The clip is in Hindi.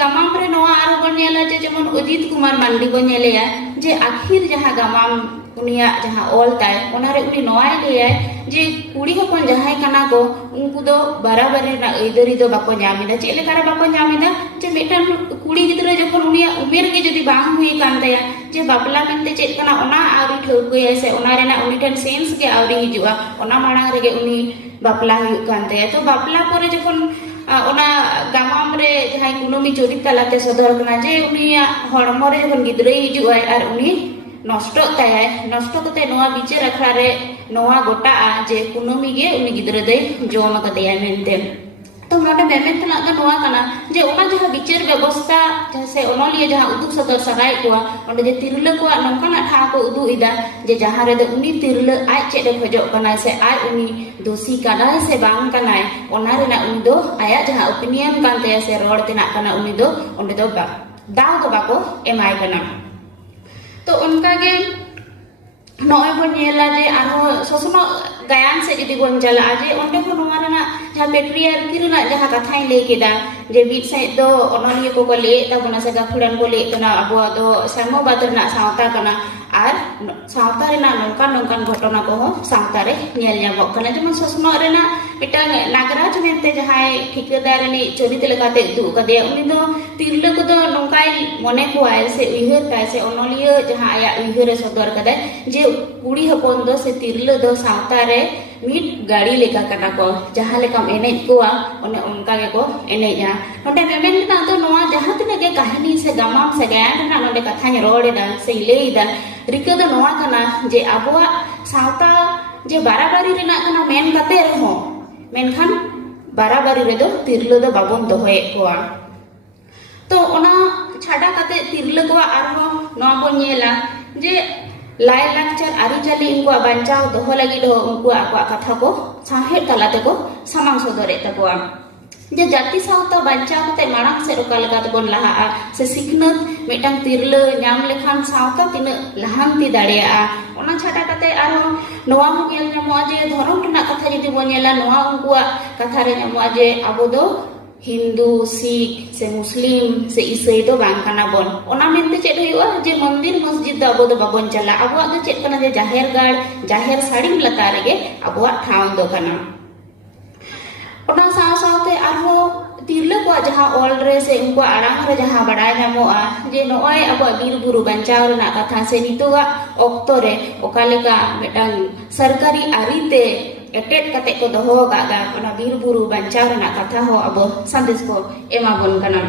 गामाम रे नोआ आरो बन नेला जे जेमन उदित कुमार मांडी को नेलेया जे आखिर जहां गामाम उनिया जहां ऑल ताय ओनारे उनी नोआय लेया जे कुड़ी हपन जहाय कना को उनको दो बराबरी ना इदरी दो बाको ᱧᱟᱢᱮᱫᱟ ᱪᱮᱫ ᱞᱮᱠᱟ ᱨᱮ ᱵᱟᱠᱚ ᱧᱟᱢᱮᱫᱟ ᱡᱮ ᱢᱤᱫᱴᱟᱝ ᱠᱩᱲᱤ ᱜᱤᱫᱽᱨᱟᱹ ᱡᱚᱠᱷᱚᱱ ᱩᱱᱤᱭᱟᱜ ᱩᱢᱮᱨ ᱜᱮ ᱡᱩᱫᱤ ᱵᱟᱝ ᱦᱩᱭ ᱠᱟᱱ ᱛᱟᱭᱟ ᱡᱮ ᱵᱟᱯᱞᱟ ᱢᱮᱱᱛᱮ ᱪᱮᱫ ᱠᱟᱱᱟ ᱚᱱᱟ ᱟᱹᱣᱨᱤ ᱴᱷᱟᱹᱣᱠᱟᱹᱭᱟ ᱥᱮ ᱚᱱᱟ ᱨᱮᱱᱟᱜ ᱩᱱᱤ ᱴᱷᱮᱱ ᱥᱮᱱᱥ ᱜᱮ ᱟᱹᱣᱨᱤ ᱦᱤᱡᱩᱜᱼᱟ ᱚᱱᱟ ᱢᱟᱲᱟᱝ ᱨᱮᱜᱮ ᱩᱱᱤ ᱵᱟᱯᱞᱟ ᱦᱩᱭᱩᱜ ᱠᱟᱱ ᱛᱟᱭᱟ ᱛᱚ ᱵᱟᱯᱞᱟ ᱯᱚᱨᱮ ᱡᱚᱠᱷᱚᱱ ᱚᱱᱟ ᱜᱟᱢᱟᱢ ᱨᱮ ᱡᱟᱦᱟᱸᱭ ᱠᱩᱱᱟᱹᱢᱤ ᱪᱚᱨᱤᱛ ᱛᱟᱞᱟᱛᱮ ᱥᱚᱫᱚᱨ ᱠᱟᱱᱟ ᱡᱮ ᱩᱱᱤᱭᱟᱜ ᱦᱚᱲᱢᱚ ᱨᱮ ᱡᱚᱠᱷᱚᱱ ᱜᱤᱫᱽᱨᱟᱹᱭ ᱦᱤᱡᱩᱜᱼᱟᱭ ᱟᱨ ᱩᱱᱤ नष्ट ताय नष्ट कते नोआ बिचार अखड़ा रे नोआ गोटा जे कुनमी गे उनी गिद्रा दे जोम कदेया मेनते तो नोडे मेमेन तना दा नोआ कना जे ओना जहां बिचार व्यवस्था जैसे ओनलिए जहां उदुक सदर सराय कोआ ओंडे जे तिरले कोआ नंकाना ठा को उदु इदा जे जहां रे उनी तिरले आज चेदे खजो कना से आज उनी दोषी कना से बांग कनाय ओना रे ना उनी दो आया जहां ओपिनियन कानते से रोड तना कना उनी दो ओंडे दो दाव दो बाको एमाय कना तो उनका के नॉय बन नेला जे आरो ससनो गायन से जदी बन चला जे ओंडे को नोआ रना जहां पेट्रियार्की रना जहां कथाई ले केदा जे बीच साइड दो ओनलिए को ले तबना से गाफुड़ान को ले कना अबो दो सामोबाद रना सावता कना आर सावता रेना नोंकान नोंकान घटना को सावता रे नेल ᱧᱟᱢᱚᱜ कना जेमन ससनो रेना मिटांग नागराज मेनते जहाय ठिकादार नी चरित लेकाते दु कदे उनी दो तिरले को दो नोंकाय मने को आय से उइहर ताय से ओनलिए जहां आया उइहर सदर कदे जे कुड़ी हपन दो से तिरले दो सावता रे मिट गाड़ी लेका कना को जहां लेकाम एने कोआ ओने उनका के को एनेया नोंडे मेमेन ना तो नोआ जहां तने के कहानी से गामाम से गायन ना नोंडे कथा रोडेदा से लेइदा रिका दो नोआ कना जे आबोआ सावता जे बाराबारी रेना कना मेन कते रहो मेनखान बाराबारी रे दो तिरले दो बाबन दोहे कोआ तो ओना छाडा कते तिरले कोआ आरो नोआ बन नेला जे लाय लाक्चर आरिचाली इनको बांचाव दोहो लगी दो उनको आको कथा को साहेब तलाते को सामांग सदरे तकोआ जे जाति सावता बांचाव कते माड़ांग से रोका लगा तबन लहा से सिखनत मिटांग तिरले ᱧᱟᱢ लेखान सावता तिना लहांती दाड़ेया ओना छाटा कते आरो नोआ हो नेल ᱧᱟᱢᱚᱜᱼᱟ जे धर्म रना कथा जदि बन नेला नोआ उनको कथा रे ᱧᱟᱢᱚᱜᱼᱟ जे आबो दो हिंदू सिख से मुस्लिम से ईसाई दो बांग कना बन ओना मेनते चेद हुआ जे मंदिर मस्जिद दो अबो दो बाबन चला अबो दो चेद कना जे जाहेर गाड़ जाहेर साड़ी लता रेगे अबो ठाव दो कना ओना साव सावते आरो तिरले को जहां ऑल रे से उनको आड़ांग रे जहां बड़ाय ᱧᱟᱢᱚᱜᱼᱟ जे नोय अबो बीर बुरु बंचाव रना कथा से नितोगा ऑक्तो रे ओकालेका मिटांग सरकारी आरीते एटेट कते को दोहो गागा ओना बीर बुरु बंचाव रना कथा हो अबो संदेश को एमा बन कना